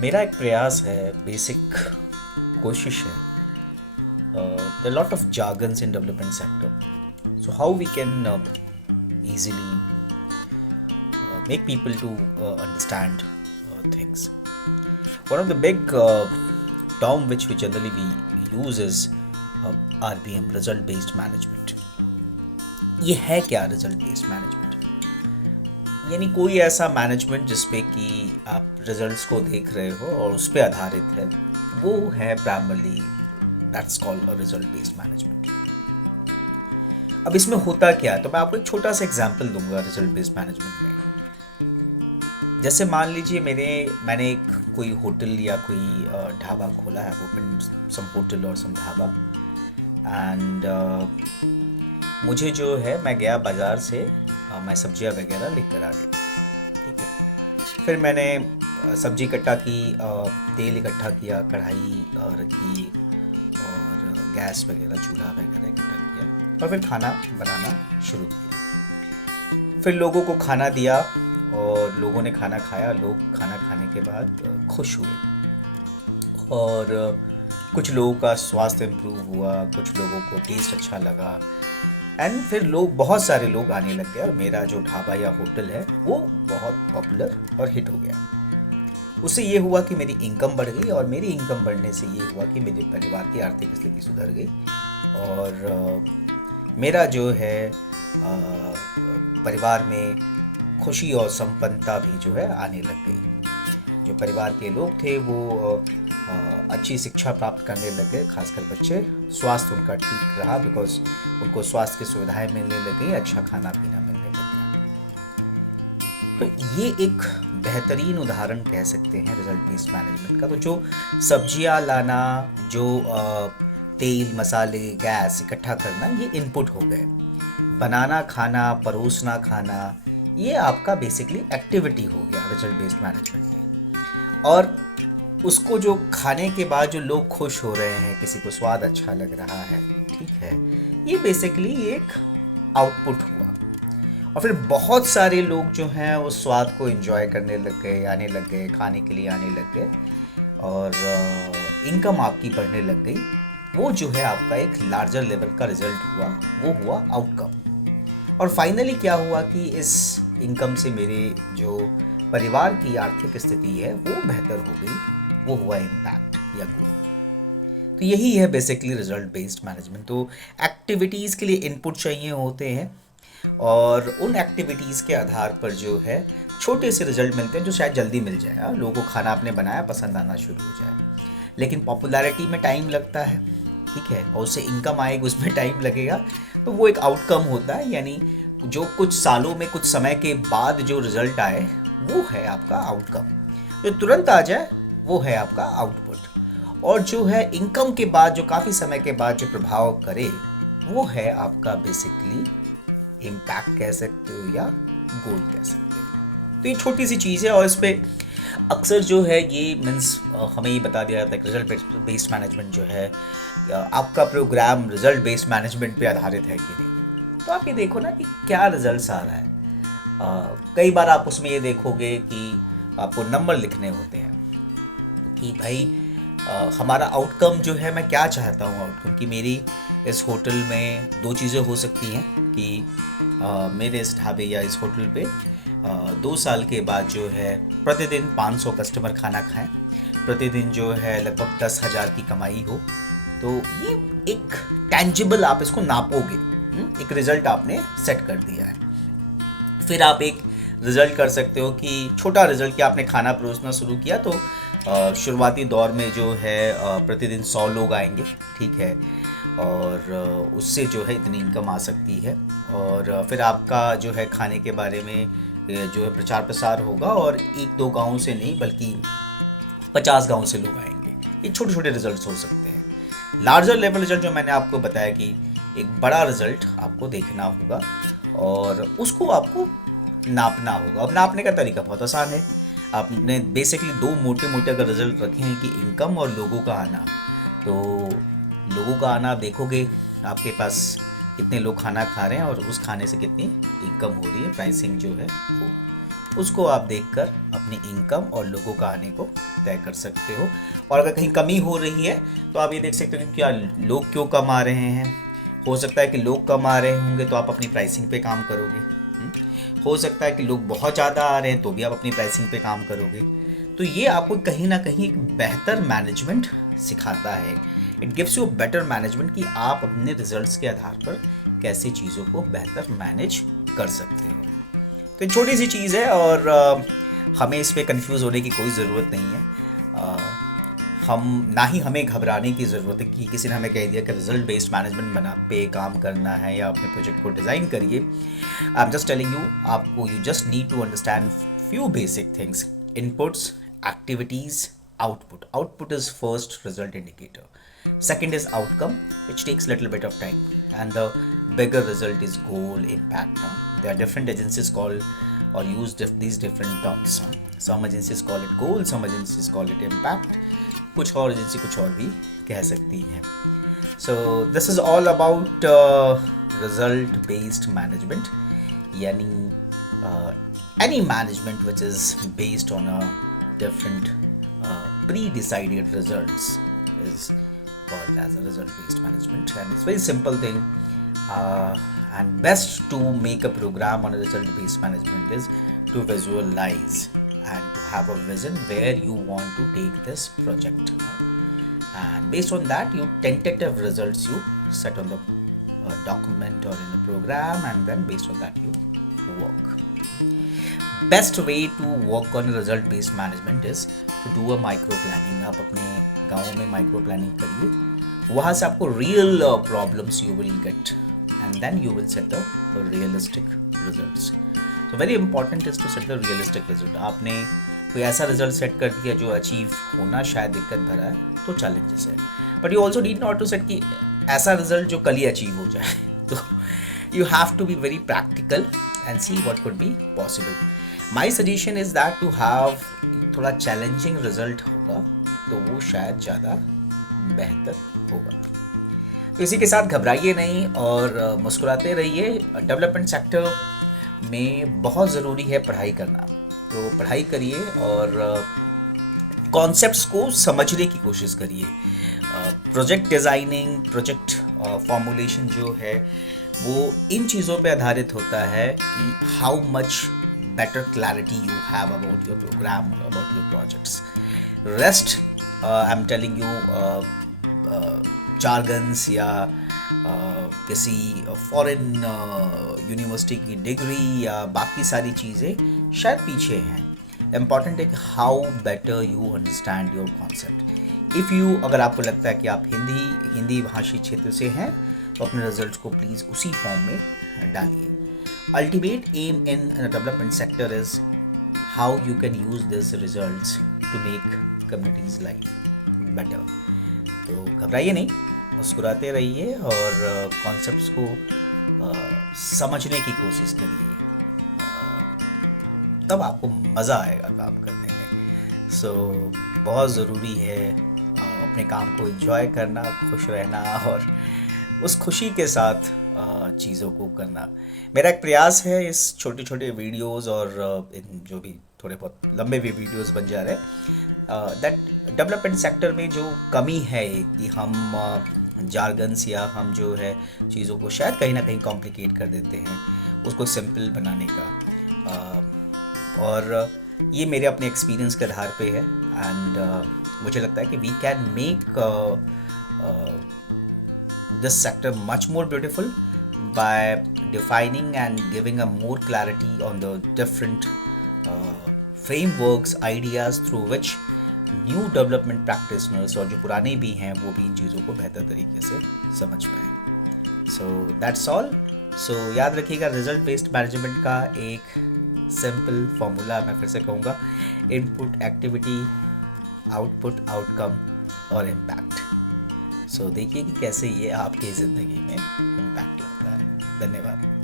मेरा एक प्रयास है, बेसिक कोशिश है. There are a lot of jargons in development sector. So how we can easily make people to understand things. One of the big term which we generally we use is RBM, result based management. ये है क्या result based management? यानी कोई ऐसा management जिसपे कि आप results को देख रहे हो और उस पर आधारित है, वो है primarily that's called a result based management. अब इसमें होता क्या है, तो मैं आपको एक छोटा सा एग्जांपल दूंगा रिजल्ट बेस्ड मैनेजमेंट में. जैसे मान लीजिए मैंने एक कोई होटल या कोई ढाबा खोला है, ओपन सम होटल और सम ढाबा. एंड मुझे जो है, मैं गया बाज़ार से, मैं सब्जियां वगैरह लेकर आ गया. ठीक है. फिर मैंने सब्जी इकट्ठा की, तेल इकट्ठा किया, कढ़ाई रखी और गैस वगैरह, चूल्हा वगैरह इकट्ठा किया और फिर खाना बनाना शुरू किया. फिर लोगों को खाना दिया और लोगों ने खाना खाया. लोग खाना खाने के बाद खुश हुए और कुछ लोगों का स्वास्थ्य इम्प्रूव हुआ, कुछ लोगों को टेस्ट अच्छा लगा. एंड फिर बहुत सारे लोग आने लग गए और मेरा जो ढाबा या होटल है वो बहुत पॉपुलर और हिट हो गया. उससे ये हुआ कि मेरी इनकम बढ़ गई और मेरी इनकम बढ़ने से ये हुआ कि मेरे परिवार की आर्थिक स्थिति सुधर गई और मेरा जो है परिवार में खुशी और संपन्नता भी जो है आने लग गई. जो परिवार के लोग थे वो अच्छी शिक्षा प्राप्त करने लगे, खासकर बच्चे. स्वास्थ्य उनका ठीक रहा बिकॉज उनको स्वास्थ्य की सुविधाएं मिलने लगी, अच्छा खाना पीना मिलने लग गया. तो ये एक बेहतरीन उदाहरण कह सकते हैं रिजल्ट बेस्ड मैनेजमेंट का. तो जो सब्जियां लाना, जो तेल मसाले गैस इकट्ठा करना, ये इनपुट हो गए. बनाना खाना, परोसना खाना, ये आपका बेसिकली एक्टिविटी हो गया रिजल्ट बेस्ड मैनेजमेंट में. और उसको जो खाने के बाद जो लोग खुश हो रहे हैं, किसी को स्वाद अच्छा लग रहा है, ठीक है, ये बेसिकली एक आउटपुट हुआ. और फिर बहुत सारे लोग जो हैं उस स्वाद को एंजॉय करने लग गए, आने लग गए, खाने के लिए आने लग गए और इनकम आपकी बढ़ने लग गई. वो जो है आपका एक लार्जर लेवल का रिजल्ट हुआ, वो हुआ आउटकम. और फाइनली क्या हुआ कि इस इनकम से मेरे जो परिवार की आर्थिक स्थिति है वो बेहतर हो गई, वो हुआ इम्पैक्ट या ग्रोथ. तो यही है बेसिकली रिजल्ट बेस्ड मैनेजमेंट. तो एक्टिविटीज़ के लिए इनपुट चाहिए होते हैं और उन एक्टिविटीज़ के आधार पर जो है छोटे से रिजल्ट मिलते हैं जो शायद जल्दी मिल जाए. लोगों को खाना आपने बनाया, पसंद आना शुरू हो जाए, लेकिन पॉपुलैरिटी में टाइम लगता है, ठीक है, और उससे इनकम आएगी, उसमें टाइम लगेगा. तो वो एक आउटकम होता है, यानी जो कुछ सालों में, कुछ समय के बाद जो रिजल्ट आए वो है आपका आउटकम. जो तुरंत आ जाए वो है आपका आउटपुट. और जो है इनकम के बाद, जो काफ़ी समय के बाद जो प्रभाव करे, वो है आपका बेसिकली इम्पैक्ट कह सकते हो या गोल कह सकते हो. तो ये छोटी सी चीज़ है और इस पर अक्सर जो है ये मीन्स हमें ये बता दिया जाता है कि रिजल्ट बेस्ड मैनेजमेंट जो है, आपका प्रोग्राम रिजल्ट बेस्ड मैनेजमेंट पे आधारित है कि नहीं. तो आप ये देखो ना कि क्या रिजल्ट्स आ रहा है. कई बार आप उसमें ये देखोगे कि आपको नंबर लिखने होते हैं कि भाई हमारा आउटकम जो है, मैं क्या चाहता हूँ आउटकम, कि मेरी इस होटल में दो चीज़ें हो सकती हैं कि मेरे इस ढाबे या इस होटल पे 2 साल के बाद जो है प्रतिदिन 500 कस्टमर खाना खाएं, प्रतिदिन जो है लगभग 10,000 की कमाई हो. तो ये एक टेंजिबल, आप इसको नापोगे, एक रिजल्ट आपने सेट कर दिया है. फिर आप एक रिजल्ट कर सकते हो कि छोटा रिजल्ट, कि आपने खाना परोसना शुरू किया तो शुरुआती दौर में जो है प्रतिदिन 100 लोग आएंगे, ठीक है, और उससे जो है इतनी इनकम आ सकती है. और फिर आपका जो है खाने के बारे में जो है प्रचार प्रसार होगा और 1-2 गाँव से नहीं बल्कि 50 गाँव से लोग आएंगे. ये छोटे छोटे रिजल्ट्स हो सकते हैं. लार्जर लेवल रिजल्ट जो मैंने आपको बताया कि एक बड़ा रिजल्ट आपको देखना होगा और उसको आपको नापना होगा. अब नापने का तरीका बहुत आसान है. आपने बेसिकली 2 मोटे मोटे अगर रिजल्ट रखे हैं कि इनकम और लोगों का आना, तो लोगों का आना आप देखोगे आपके पास कितने लोग खाना खा रहे हैं और उस खाने से कितनी इनकम हो रही है, प्राइसिंग जो है वो. उसको आप देखकर अपनी इनकम और लोगों का आने को तय कर सकते हो। और अगर कहीं कमी हो रही है तो आप ये देख सकते हो कि क्या लोग क्यों कम आ रहे हैं। हो सकता है कि लोग कम आ रहे होंगे तो आप अपनी प्राइसिंग पे काम करोगे। हो सकता है कि लोग बहुत ज़्यादा आ रहे हैं तो भी आप अपनी प्राइसिंग पे काम करोगे। तो ये आपको कहीं ना कहीं एक बेहतर मैनेजमेंट सिखाता है। It gives you better management कि आप अपने रिजल्ट्स के आधार पर कैसे चीज़ों को बेहतर मैनेज कर सकते हो। तो एक छोटी सी चीज़ है और हमें इस पर कन्फ्यूज़ होने की कोई ज़रूरत नहीं है। हम ना ही हमें घबराने की ज़रूरत है कि किसी ने हमें कह दिया कि रिजल्ट बेस्ड मैनेजमेंट बना पे काम करना है या अपने प्रोजेक्ट को डिज़ाइन करिए। I am just telling you, आपको you just need to understand few basic things: inputs, activities, output. Output is first result indicator. Second is outcome, which takes little bit of time, and the bigger result is goal, impact. There are different agencies call or use these different terms. Some agencies call it goal, some agencies call it impact. कुछ और agency कुछ और भी कह सकती हैं. So this is all about result based management, यानी any management which is based on a different pre-decided results is called as a result-based management, and it's very simple thing. And best to make a program on a result-based management is to visualize and to have a vision where you want to take this project, and based on that, you tentative results you set on the document or in a program, and then based on that you work. Best way to work on result based management is to do a micro planning. आप अपने गाँव में micro planning करिए, वहाँ से आपको real problems you will get and then you will set the realistic results. तो very important is to set the realistic result. आपने कोई ऐसा रिजल्ट सेट कर दिया जो अचीव होना शायद दिक्कत भरा है तो चैलेंजेस है, but you also need not to set कि ऐसा रिजल्ट जो कल ही अचीव हो जाए. तो you have to be very practical and see what could be possible. My suggestion is that to have थोड़ा चैलेंजिंग रिजल्ट होगा तो वो शायद ज़्यादा बेहतर होगा. तो इसी के साथ घबराइए नहीं और मुस्कुराते रहिए. डेवलपमेंट सेक्टर में बहुत ज़रूरी है पढ़ाई करना, तो पढ़ाई करिए और कॉन्सेप्ट्स को समझने की कोशिश करिए. प्रोजेक्ट डिज़ाइनिंग, प्रोजेक्ट फॉर्मुलेशन जो है वो इन चीज़ों पे आधारित होता है कि how much better clarity you have about your program or about your projects. Rest, I'm telling you, jargons या किसी फॉरेन यूनिवर्सिटी की डिग्री या बाकी सारी चीज़ें शायद पीछे हैं. इम्पॉर्टेंट है कि how better you understand your concept. If you, अगर आपको लगता है कि आप हिंदी भाषी क्षेत्र से हैं तो अपने रिजल्ट्स को प्लीज़ उसी फॉर्म में डालिए. Ultimate aim in the development sector is how you can use these results to make communities' life better. तो घबराइए नहीं, मुस्कुराते रहिए और कॉन्सेप्ट्स को समझने की कोशिश करिए. तब आपको मज़ा आएगा काम करने में. सो बहुत ज़रूरी है अपने काम को एंजॉय करना, खुश रहना और उस खुशी के साथ चीज़ों को करना. मेरा एक प्रयास है इस छोटे छोटे वीडियोस और इन जो भी थोड़े बहुत लंबे भी वीडियोस बन जा रहे हैं, दैट डेवलपमेंट सेक्टर में जो कमी है कि हम जार्गन्स या हम जो है चीज़ों को शायद कहीं ना कहीं कॉम्प्लिकेट कर देते हैं, उसको सिंपल बनाने का. और ये मेरे अपने एक्सपीरियंस के आधार पे है एंड मुझे लगता है कि we can make this sector much more beautiful by defining and giving a more clarity on the different frameworks, ideas through which new development practitioners और जो पुराने भी हैं वो भी इन चीज़ों को बेहतर तरीके से समझ पाएँ. So that's all. So याद रखिएगा, रिजल्ट बेस्ड मैनेजमेंट का एक सिंपल फॉर्मूला मैं फिर से कहूँगा: इनपुट, एक्टिविटी, आउटपुट, आउटकम और इम्पैक्ट. सो देखिए कि कैसे ये आपकी ज़िंदगी में इम्पैक्ट लाता है. धन्यवाद.